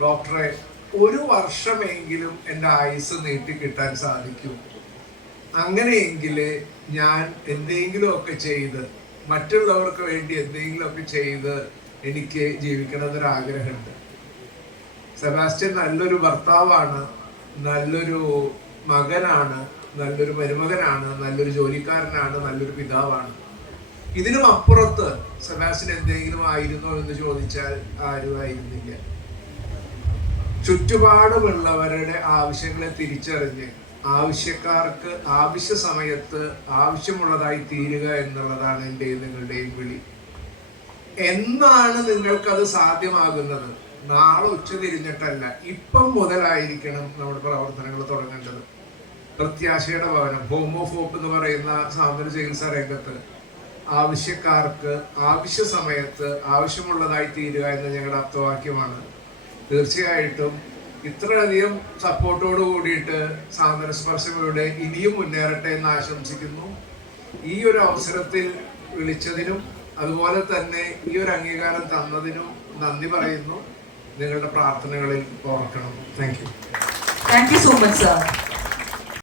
ഡോക്ടറെ ഒരു വർഷമെങ്കിലും എന്റെ ആയുസ് നീട്ടി കിട്ടാൻ സാധിക്കും. അങ്ങനെയെങ്കിൽ ഞാൻ എന്തെങ്കിലുമൊക്കെ ചെയ്ത് മറ്റുള്ളവർക്ക് വേണ്ടി എന്തെങ്കിലുമൊക്കെ ചെയ്ത് എനിക്ക് ജീവിക്കണമെന്നൊരാഗ്രഹമുണ്ട്. സെബാസ്റ്റ്യൻ നല്ലൊരു ഭർത്താവാണ് നല്ലൊരു മകനാണ് നല്ലൊരു മരുമകനാണ് നല്ലൊരു ജോലിക്കാരനാണ് നല്ലൊരു പിതാവാണ്. ഇതിനും അപ്പുറത്ത് സെബാസ്റ്റ്യൻ എന്തെങ്കിലും ആയിരുന്നോ എന്ന് ചോദിച്ചാൽ ആരും ആയിരുന്നില്ല ചുറ്റുപാടുമുള്ളവരുടെ ആവശ്യങ്ങളെ തിരിച്ചറിഞ്ഞ് ആവശ്യക്കാർക്ക് ആവശ്യ സമയത്ത് ആവശ്യമുള്ളതായി തീരുക എന്നുള്ളതാണ് എന്റെയും നിങ്ങളുടെയും വിളി. എന്നാണ് നിങ്ങൾക്കത് സാധ്യമാകുന്നത്? നാളെ ഉച്ച തിരിഞ്ഞിട്ടല്ല ഇപ്പം മുതലായിരിക്കണം നമ്മുടെ പ്രവർത്തനങ്ങൾ തുടങ്ങേണ്ടത്. പ്രത്യാശയുടെ ഭവനം ഹോമോഫോപ്പ് എന്ന് പറയുന്ന സാന്ത്വന ചികിത്സാ രംഗത്ത് ആവശ്യക്കാർക്ക് ആവശ്യ സമയത്ത് ആവശ്യമുള്ളതായി തീരുക എന്ന ഞങ്ങളുടെ അർത്ഥവാക്യമാണ്. തീർച്ചയായിട്ടും ഇത്രയധികം സപ്പോർട്ടോട് കൂടിയിട്ട് സാന്ത്വന സ്പർശങ്ങളുടെ ഇനിയും മുന്നേറട്ടെ എന്ന് ആശംസിക്കുന്നു. ഈ ഒരു അവസരത്തിൽ വിളിച്ചതിനും അതുപോലെ തന്നെ ഈ ഒരു അംഗീകാരം തന്നതിനും നന്ദി പറയുന്നു. നിങ്ങളുടെ പ്രാർത്ഥനകളിൽ ഓർക്കണം. Thank you thank you so much sir